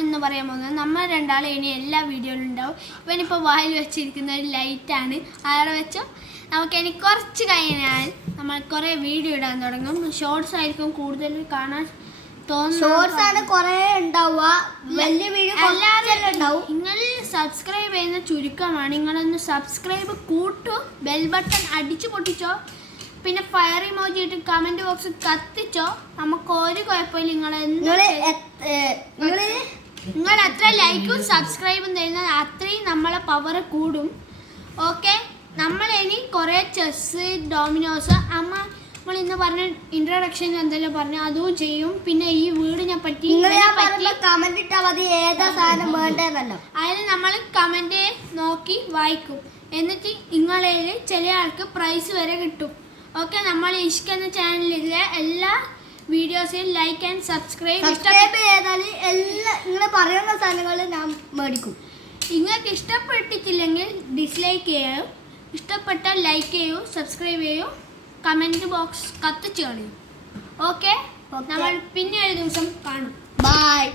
എന്ന് പറയാൻ പോകുന്നത് നമ്മൾ രണ്ടാളും ഇനി എല്ലാ വീഡിയോയിലും ഉണ്ടാവും. ഇവനിപ്പോൾ വായിൽ വെച്ചിരിക്കുന്ന ഒരു ലൈറ്റാണ്. ആരെ വെച്ചോ നമുക്കിനി കുറച്ച് കഴിഞ്ഞാൽ നമ്മൾ കുറേ വീഡിയോ ഇടാൻ തുടങ്ങും. ഷോർട്സ് ആയിരിക്കും കൂടുതൽ കാണാൻ നിങ്ങൾ സബ്സ്ക്രൈബ് ചെയ്യുന്ന ചുരുക്കമാണ്. നിങ്ങളൊന്ന് സബ്സ്ക്രൈബ് കൂട്ടു, ബെൽ ബട്ടൺ അടിച്ചു പൊട്ടിച്ചോ, പിന്നെ ഫയർ ഇമോജി ഇട്ട് കമന്റ് ബോക്സ് കത്തിച്ചോ. നമുക്ക് ഒരു കുഴപ്പമില്ല. നിങ്ങൾ എത്ര ലൈക്കും സബ്സ്ക്രൈബും തരുന്നത് അത്രയും നമ്മളെ പവർ കൂടും. ഓക്കെ, നമ്മൾ ഇനി കുറേ ചെസ്, ഡോമിനോസ്, നമ്മൾ ഇന്ന് പറഞ്ഞ ഇൻട്രൊഡക്ഷൻ എന്തെല്ലാം പറഞ്ഞു അതും ചെയ്യും. പിന്നെ ഈ വീടിനെ പറ്റി കമന്റ് ഇട്ടാൽ മതി, ഏതാ സാധനം വേണ്ടതെന്നല്ലോ. അതിൽ നമ്മൾ കമന്റ് നോക്കി വായിക്കും. എന്നിട്ട് നിങ്ങളിൽ ചില ആൾക്ക് പ്രൈസ് വരെ കിട്ടും. ഓക്കെ, നമ്മൾ ഇഷ്ക് എന്ന ചാനലിലെ എല്ലാ വീഡിയോസിലും ലൈക്ക് ആൻഡ് സബ്സ്ക്രൈബ് ചെയ്താൽ എല്ലാ നിങ്ങൾ പറയുന്ന സാധനങ്ങൾ ഞാൻ മേടിക്കും. നിങ്ങൾക്ക് ഇഷ്ടപ്പെട്ടിട്ടില്ലെങ്കിൽ ഡിസ്ലൈക്ക് ചെയ്യൂ, ഇഷ്ടപ്പെട്ടാൽ ലൈക്ക് ചെയ്യൂ, സബ്സ്ക്രൈബ് ചെയ്യൂ, കമൻറ്റ് ബോക്സ് കത്തിച്ച് കളയൂ. ഓക്കെ, നമ്മൾ പിന്നെ ഒരു ദിവസം കാണും. ബൈ.